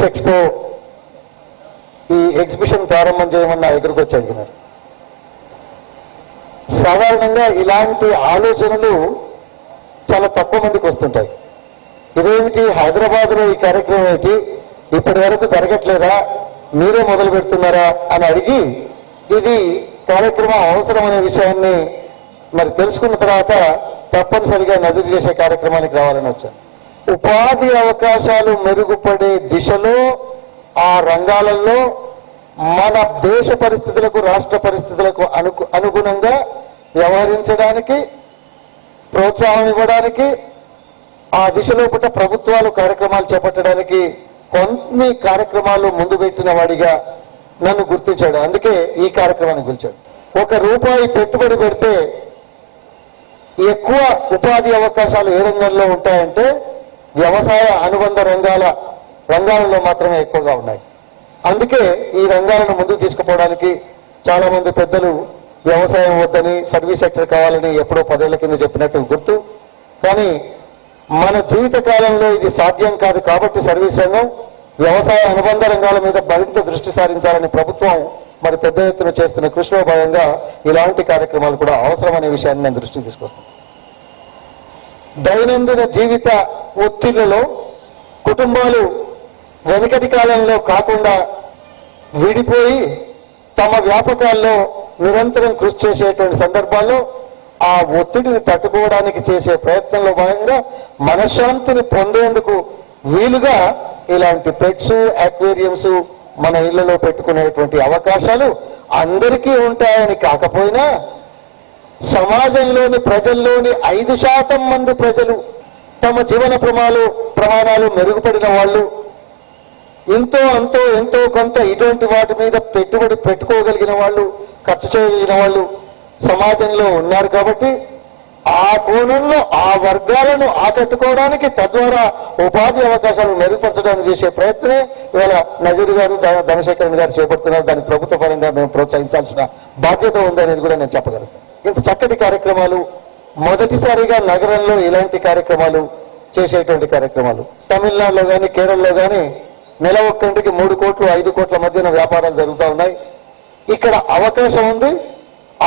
Kids expo ఈ exhibition ప్రారంభం చేయమని నా దగ్గరకు వచ్చి అడిగినారు. సాధారణంగా ఇలాంటి ఆలోచనలు చాలా తక్కువ మందికి వస్తుంటాయి. ఇదేమిటి హైదరాబాద్లో ఈ కార్యక్రమం ఏమిటి, ఇప్పటి వరకు జరగట్లేదా, మీరే మొదలు పెడుతున్నారా అని అడిగి ఇది కార్యక్రమం అవసరం అనే విషయాన్ని మరి తెలుసుకున్న తర్వాత తప్పనిసరిగా నజరు చేసే కార్యక్రమానికి రావాలని వచ్చాను. ఉపాధి అవకాశాలు మెరుగుపడే దిశలో ఆ రంగాలలో మన దేశ పరిస్థితులకు రాష్ట్ర పరిస్థితులకు అనుగుణంగా వ్యవహరించడానికి ప్రోత్సాహం ఇవ్వడానికి ఆ దిశలో పుట్ట ప్రభుత్వాలు కార్యక్రమాలు చేపట్టడానికి కొన్ని కార్యక్రమాలు ముందు పెట్టిన వాడిగా నన్ను గుర్తించాడు. అందుకే ఈ కార్యక్రమాన్ని పిలిచాడు. ₹1 పెట్టుబడి పెడితే ఎక్కువ ఉపాధి అవకాశాలు ఏ రంగంలో ఉంటాయంటే వ్యవసాయ అనుబంధ రంగాలలో మాత్రమే ఎక్కువగా ఉన్నాయి. అందుకే ఈ రంగాలను ముందుకు తీసుకుపోవడానికి చాలా మంది పెద్దలు వ్యవసాయం వద్దని సర్వీస్ సెక్టర్ కావాలని ఎప్పుడో 10 ఏళ్ల కింద చెప్పినట్టు గుర్తు. కానీ మన జీవిత కాలంలో ఇది సాధ్యం కాదు కాబట్టి సర్వీస్ రంగం, వ్యవసాయ అనుబంధ రంగాల మీద మరింత దృష్టి సారించాలని ప్రభుత్వం మరి పెద్ద ఎత్తున చేస్తున్న కృషిలో భాగంగా ఇలాంటి కార్యక్రమాలు కూడా అవసరమనే విషయాన్ని నేను దృష్టికి తీసుకొస్తాను. దైనందిన జీవిత ఒత్తిళ్లలో కుటుంబాలు వెనుకటి కాలంలో కాకుండా విడిపోయి తమ వ్యాపకాల్లో నిరంతరం కృషి చేసేటువంటి సందర్భాల్లో ఆ ఒత్తిడిని తట్టుకోవడానికి చేసే ప్రయత్నంలో భాగంగా మనశ్శాంతిని పొందేందుకు వీలుగా ఇలాంటి పెట్స్, అక్వేరియంస్ మన ఇళ్లలో పెట్టుకునేటువంటి అవకాశాలు అందరికీ ఉంటాయని కాకపోయినా సమాజంలోని ప్రజల్లోని 5% మంది ప్రజలు తమ జీవన ప్రమాణాలు మెరుగుపడిన వాళ్ళు ఎంతో కొంత ఇటువంటి వాటి మీద పెట్టుబడి పెట్టుకోగలిగిన వాళ్ళు, ఖర్చు చేయగలిగిన వాళ్ళు సమాజంలో ఉన్నారు. కాబట్టి ఆ కోణంలో ఆ వర్గాలను ఆకట్టుకోవడానికి తద్వారా ఉపాధి అవకాశాలు మెరుగుపరచడానికి చేసే ప్రయత్నమే ఇవాళ నజీర్ గారు, ధనశేఖరన్ గారు చేపడుతున్నారు. దానికి ప్రభుత్వ పరంగా మేము ప్రోత్సహించాల్సిన బాధ్యత ఉందనేది కూడా నేను చెప్పగలుగుతాను. ఇంత చక్కటి కార్యక్రమాలు మొదటిసారిగా నగరంలో ఇలాంటి కార్యక్రమాలు చేసేటువంటి కార్యక్రమాలు తమిళనాడులో కానీ కేరళలో కానీ నెల ఒక్కంటికి 3 కోట్లు 5 కోట్ల మధ్యన వ్యాపారాలు జరుగుతూ ఉన్నాయి. ఇక్కడ అవకాశం ఉంది.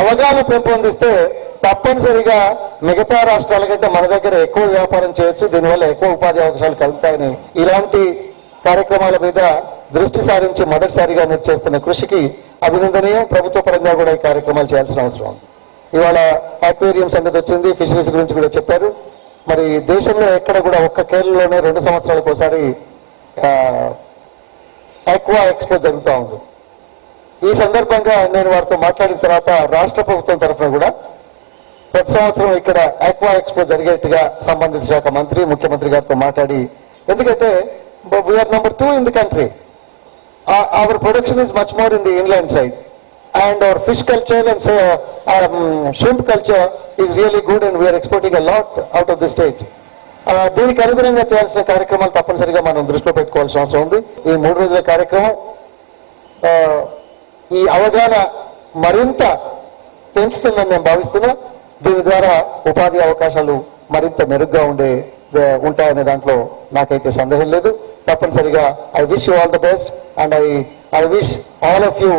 అవగాహన పెంపొందిస్తే తప్పనిసరిగా మిగతా రాష్ట్రాల కంటే మన దగ్గర ఎక్కువ వ్యాపారం చేయొచ్చు, దీనివల్ల ఎక్కువ ఉపాధి అవకాశాలు కలుగుతాయని ఇలాంటి కార్యక్రమాల మీద దృష్టి సారించి మొదటిసారిగా మీరు చేస్తున్న కృషికి అభినందనీయం. ప్రభుత్వ పరంగా కూడా ఈ కార్యక్రమాలు చేయాల్సిన అవసరం ఉంది. ఇవాళ అక్వేరియం సంగతి వచ్చింది, ఫిషరీస్ గురించి కూడా చెప్పారు. మరి దేశంలో ఎక్కడ కూడా ఒక్క కేరళలోనే 2 సంవత్సరాలకు ఒకసారి ఆక్వా ఎక్స్పో జరుగుతూ ఉంది. ఈ సందర్భంగా నేను వారితో మాట్లాడిన తర్వాత రాష్ట్ర ప్రభుత్వం తరఫున కూడా ప్రతి సంవత్సరం ఇక్కడ ఆక్వా ఎక్స్పో జరిగేట్టుగా సంబంధిత శాఖ మంత్రి, ముఖ్యమంత్రి గారితో మాట్లాడి, ఎందుకంటే we are number 2 in the country. Our production is much more in the inland side, and our fish culture and shrimp culture is really good, and we are exporting a lot out of the state. దీనికి అనుగుణంగా చేయాల్సిన కార్యక్రమాలు తప్పనిసరిగా మనం దృష్టిలో పెట్టుకోవాల్సిన అవసరం ఉంది. ఈ 3 రోజుల కార్యక్రమం ఈ అవగాహన మరింత పెంచుతుందని నేను భావిస్తున్నా. దీని ద్వారా ఉపాధి అవకాశాలు మరింత మెరుగ్గా ఉంటాయనే దాంట్లో నాకైతే సందేహం లేదు. తప్పనిసరిగా I wish you all the best and I wish all of you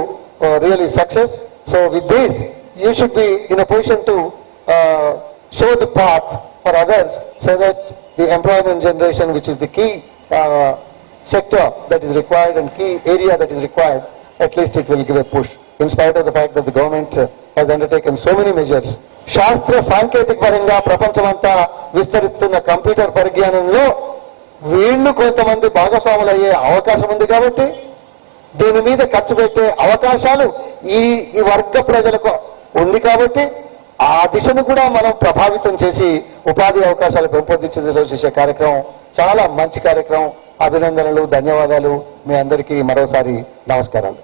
really success. So with this you should be in a position to show the path for others so that the employment generation, which is the key sector that is required and key area that is required, at least it will give a push in spite of the fact that the government has undertaken so many measures. శాస్త్ర సాంకేతిక పరంగా ప్రపంచమంతా విస్తరిస్తున్న computer పరిజ్ఞానంలో వీళ్ళు కొంతమంది భాగస్వాములు అయ్యే అవకాశం ఉంది. కాబట్టి దీని మీద ఖర్చు పెట్టే అవకాశాలు ఈ వర్గ ప్రజలకు ఉంది. కాబట్టి ఆ దిశను కూడా మనం ప్రభావితం చేసి ఉపాధి అవకాశాలు పెంపొందించేదిలో చేసే కార్యక్రమం చాలా మంచి కార్యక్రమం. అభినందనలు, ధన్యవాదాలు. మీ అందరికీ మరోసారి నమస్కారాలు.